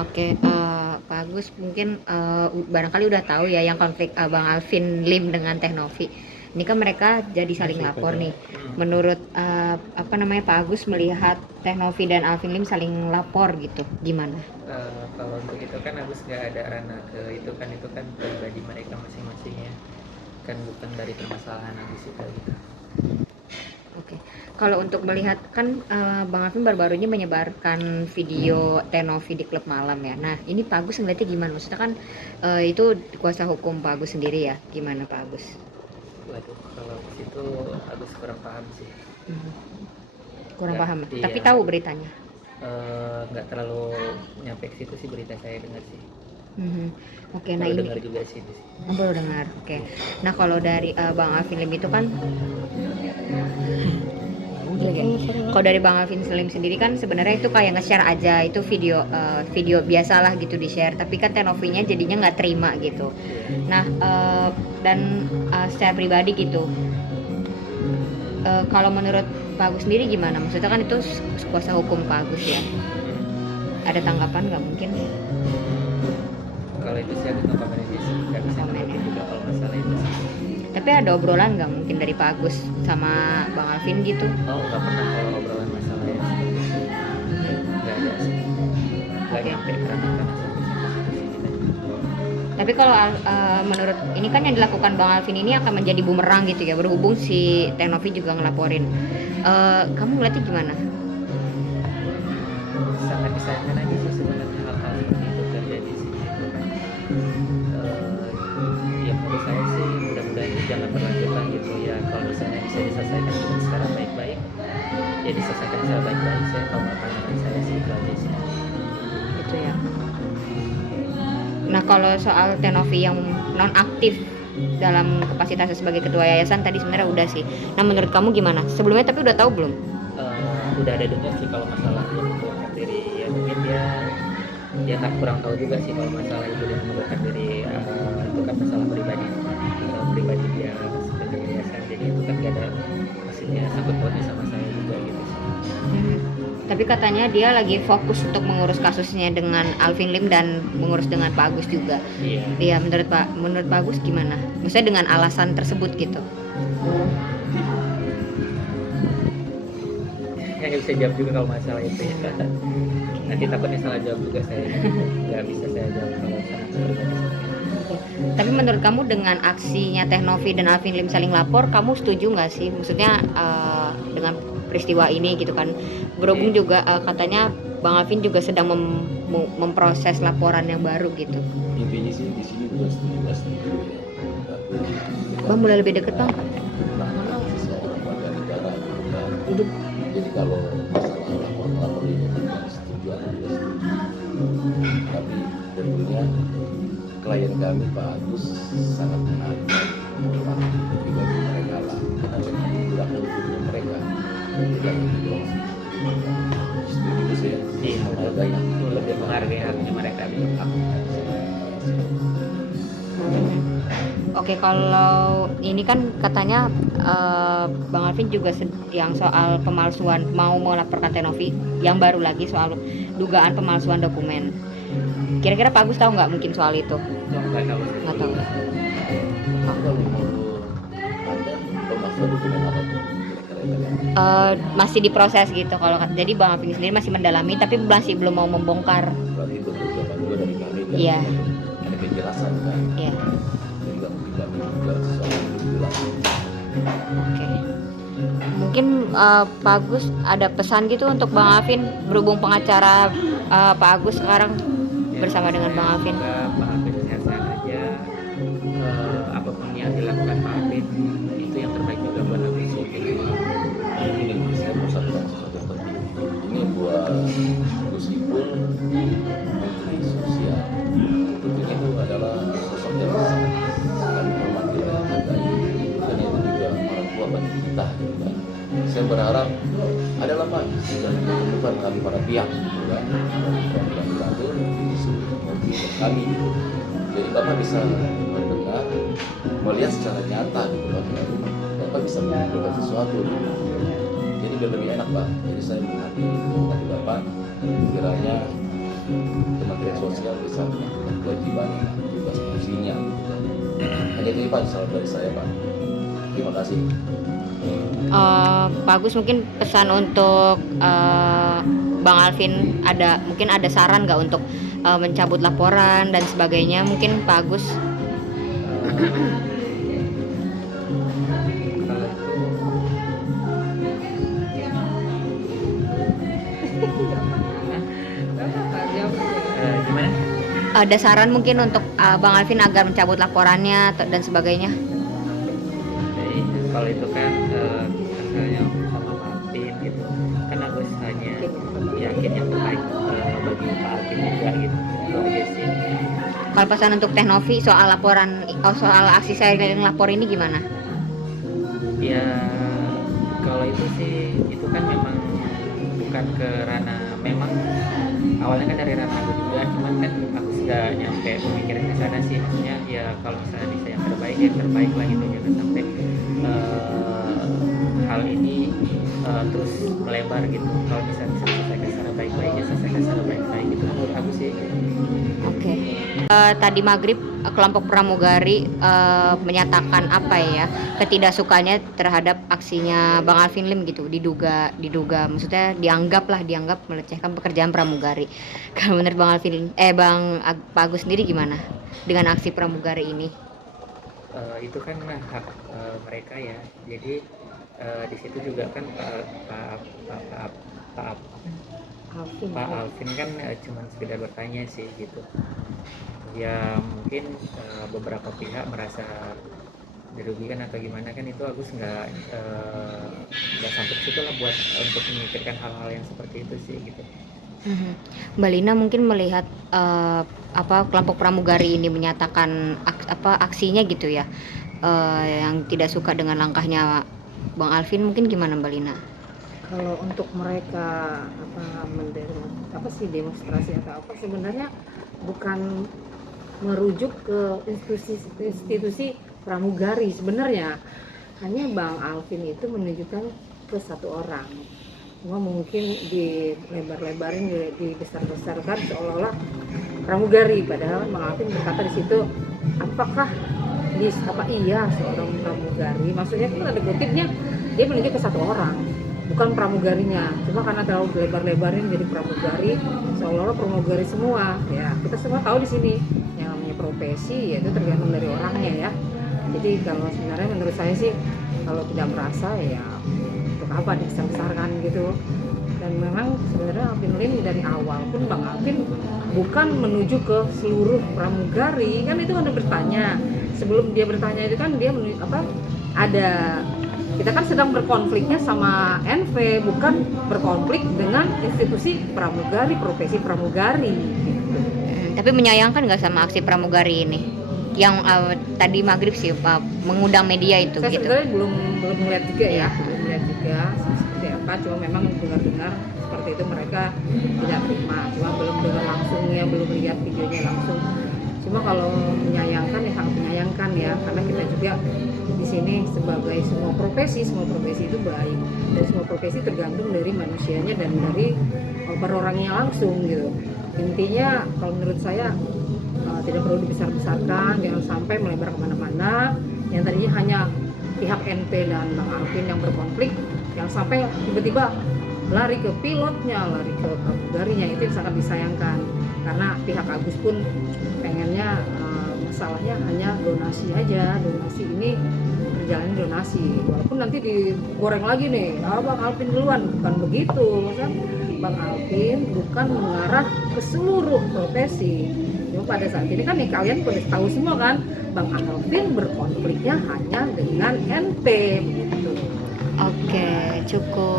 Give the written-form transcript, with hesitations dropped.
Oke, Pak Agus mungkin barangkali udah tahu ya yang konflik Bang Alvin Lim dengan Teh Novi. Ini kan mereka jadi saling lapor nih. Menurut apa namanya Pak Agus melihat Teh Novi dan Alvin Lim saling lapor gitu, gimana? Kalau untuk itu kan Agus nggak ada ranah ke itu kan pribadi mereka masing-masing ya, kan bukan dari permasalahan Agus itu gitu. Oke, kalau untuk melihat kan Bang Alvin baru-baru ini menyebarkan video Teh Novi di klub malam ya. Nah ini Pak Agus ngeliatnya gimana? Maksudnya kan itu kuasa hukum Pak Agus sendiri ya. Gimana Pak Agus? Waduh, kalau ke situ Agus kurang paham sih. Hmm, kurang Nggak, paham. Tapi iya, tahu beritanya. nggak terlalu nyampe ke situ sih berita saya dengar sih. Mhm. Oke, nah Baru ini dengar juga sih itu sih. baru dengar. Oke. Nah kalau dari Bang Alvin Lim itu kan, oke. Kalau dari Bang Alvin Lim sendiri kan sebenarnya itu kayak nge-share aja itu video video biasalah gitu di-share. Tapi kan Tenovinya jadinya nggak terima gitu. Nah dan secara pribadi gitu, kalau menurut Pak Agus sendiri gimana? Maksudnya kan itu kuasa hukum Pak Agus ya. Ada tanggapan nggak mungkin? Kalau itu sih Agus nggak komen sih, nggak bisa Komen nanggepin ya. juga kalau masalah itu. Tapi ada obrolan nggak mungkin dari Pak Agus sama Bang Alvin gitu? Oh, nggak pernah kalau obrolan masalah ya, nggak ada sih, nggak Oke. nyampe karena sampai situ sih kita. Tapi kalau menurut ini kan yang dilakukan Bang Alvin ini akan menjadi bumerang gitu ya, berhubung si Teh Novi juga ngelaporin. Kamu ngeliatnya gimana? Sangat disayangkan aja sih sebenarnya hal-hal seperti itu terjadi sih gitu kan. Ya menurut saya sih mudah-mudahan ini jangan berlanjut lah gitu ya, kalau misalnya bisa diselesaikan dengan secara baik-baik ya diselesaikan secara baik-baik. Saya kalau pandangan saya sih itu aja sih. Gitu ya. Nah kalau soal Teh Novi yang non aktif dalam kapasitasnya sebagai ketua yayasan tadi sebenarnya udah sih. Nah menurut kamu gimana? Sebelumnya tapi udah tahu belum? Udah ada dengar sih kalau masalah dia mengundurkan diri ya, mungkin dia nggak kurang tahu juga sih kalau masalah itu dia mengundurkan diri. Itu kan masalah pribadi, pribadi dia sebagai yayasan, jadi itu kan gak ada maksudnya sangkut pautnya sama saya juga gitu sih. Hmm. Tapi katanya dia lagi fokus untuk mengurus kasusnya dengan Alvin Lim dan mengurus dengan Pak Agus juga. Iya, Iya menurut Pak Agus gimana? Maksudnya dengan alasan tersebut gitu. ya nggak bisa jawab juga kalau masalah itu ya. Nanti takutnya salah jawab juga saya, nggak bisa saya jawab kalau sangat pribadi. Tapi menurut kamu dengan aksinya Teh Novi dan Alvin Lim saling lapor, kamu setuju nggak sih? Maksudnya dengan peristiwa ini gitu kan, berhubung juga katanya Bang Alvin juga sedang memproses laporan yang baru gitu. Intinya sih di sini gue setuju ya. Bang boleh lebih deket bang? Penanganan seseorang warga negara gitu kan. Jadi kalau masalah lapor ini memang setuju atau tidak setuju. Tapi tentunya klien kami Pak Agus sangat menghargai menghormati pribadi mereka lah. Karena memang menggunakan hidupnya mereka. Tidak begitu. Setuju itu sih ya. Iya, Menghargai. lebih menghargai haknya mereka gitu. Oke, kalau ini kan katanya Bang Alvin juga yang soal pemalsuan mau melaporkan Teh Novi yang baru lagi soal dugaan pemalsuan dokumen. Kira-kira Pak Agus tahu nggak mungkin soal itu? Nggak tahu sih. Nggak tahu. Kalau menurut Anda pemalsuan dokumen apa tuh? Masih diproses gitu kalau jadi Bang Alvin sendiri masih mendalami tapi masih belum mau membongkar. Berarti itu persiapan juga dari kami kan? Iya. Ada penjelasan kan? Iya. Juga mungkin kami juga sesuatu yang belum jelas. Oke. Mungkin Pak Agus ada pesan gitu untuk Bang Alvin berhubung pengacara Pak Agus sekarang bersama dengan Bang Alvin. Pak Alvin sehat-sehat aja. Apapun yang dilakukan Pak Alvin itu yang terbaik juga buat Agus. Ini saya mau sampaikan sesuatu yang penting. Ini buat Gus Ipul, Menteri Sosial. Tentunya itu adalah sosok yang sangat menghormati dan menghargai. Dan itu juga orang tua bagi kita. Gitu kan. Saya berharap adalah Pak dan bukan kami para pihak, gitu kan. Yang diatur isu mengerti kami. Gitu. Jadi Bapak bisa mendengar, melihat secara nyata gitu Pak. Bapak bisa mengumpulkan sesuatu. Gitu. Jadi biar lebih enak Pak. Jadi saya menghati Bapak kiranya Kementerian Pak, salam dari saya Pak. Terima kasih. Pak Agus, mungkin pesan untuk Bang Alvin, mungkin ada saran nggak untuk mencabut laporan dan sebagainya, mungkin Pak Agus? Kalau itu gimana? Ada saran mungkin untuk Bang Alvin agar mencabut laporannya dan sebagainya? Jadi kalau itu kan misalnya sama Pak Alvin gitu, kan Agus hanya yakin yang terbaik bagi Pak Alvin juga gitu. Itu aja sih. Kalau pesan untuk Teknovi soal laporan, soal aksi saya keliling lapor ini gimana? Ya kalau itu sih, itu kan memang bukan ke ranah, memang awalnya kan dari ranah aku juga, cuman kan aku sudah nyampe pemikiran ke sana sih, maksudnya ya kalau misalnya bisa yang terbaik ya terbaik lah gitu, jangan sampai hal ini terus melebar gitu. Kalau misalnya bisa selesaikan secara baik-baik ya selesaikan secara baik-baik gitu menurut aku sih. Oke. Tadi maghrib kelompok pramugari menyatakan apa ya, ketidaksukanya terhadap aksinya Bang Alvin Lim gitu, diduga maksudnya dianggap melecehkan pekerjaan pramugari. Kalau menurut Bang Alvin, Pak Agus sendiri gimana dengan aksi pramugari ini? Itu kan hak mereka ya, jadi di situ juga kan Pak Alvin kan cuma sekedar bertanya sih gitu. Ya mungkin beberapa pihak merasa dirugikan atau gimana, kan itu Agus nggak sampai ke situ lah buat untuk memikirkan hal-hal yang seperti itu sih gitu. Mbak Lina mungkin melihat kelompok pramugari ini menyatakan aksinya gitu ya, yang tidak suka dengan langkahnya Bang Alvin, mungkin gimana Mbak Lina? Kalau untuk mereka demonstrasi atau apa, sebenarnya bukan merujuk ke institusi pramugari sebenarnya, hanya Bang Alvin itu menunjukkan ke satu orang. Cuma mungkin dilebar-lebarin, dibesar-besarkan seolah-olah pramugari, padahal Bang Alvin berkata di situ, apakah iya seorang pramugari, maksudnya itu ada kutipnya, dia menunjuk ke satu orang, bukan pramugarinya. Cuma karena terlalu lebar-lebarin jadi pramugari, seolah-olah pramugari semua. Ya kita semua tahu di sini yang namanya profesi ya itu tergantung dari orangnya ya. Jadi kalau sebenarnya menurut saya sih, kalau tidak merasa ya untuk apa dibesar-besarkan gitu. Dan memang sebenarnya Alvin Lim dari awal pun Bang Alvin bukan menuju ke seluruh pramugari, kan itu kan udah bertanya. Sebelum dia bertanya itu kan dia kita kan sedang berkonfliknya sama NV, bukan berkonflik dengan institusi pramugari, profesi pramugari gitu. Tapi menyayangkan nggak sama aksi pramugari ini yang tadi maghrib sih Pak mengundang media itu? Saya gitu. sebenarnya belum melihat juga ya, belum melihat juga seperti apa, cuma memang dengar seperti itu mereka tidak terima, cuma belum dengar langsung ya, belum lihat videonya langsung. Cuma kalau menyayangkan ya sangat menyayangkan ya, karena kita juga di sini sebagai semua profesi itu baik, dan semua profesi tergantung dari manusianya dan dari orangnya langsung gitu. Intinya kalau menurut saya tidak perlu dibesar-besarkan, jangan sampai melebar kemana-mana. Yang tadinya hanya pihak NP dan Bang Alvin yang berkonflik, yang sampai tiba-tiba lari ke pilotnya, lari ke pramugarinya, itu yang sangat disayangkan. Karena pihak Agus pun pengennya masalahnya hanya donasi aja, donasi ini berjalan donasi, walaupun nanti digoreng lagi nih, Bang Alvin duluan, bukan begitu kan? Bang Alvin bukan mengarah ke seluruh profesi. Cuma pada saat ini kan nih kalian pada tahu semua kan, Bang Alvin berkonfliknya hanya dengan NP begitu. Oke, cukup.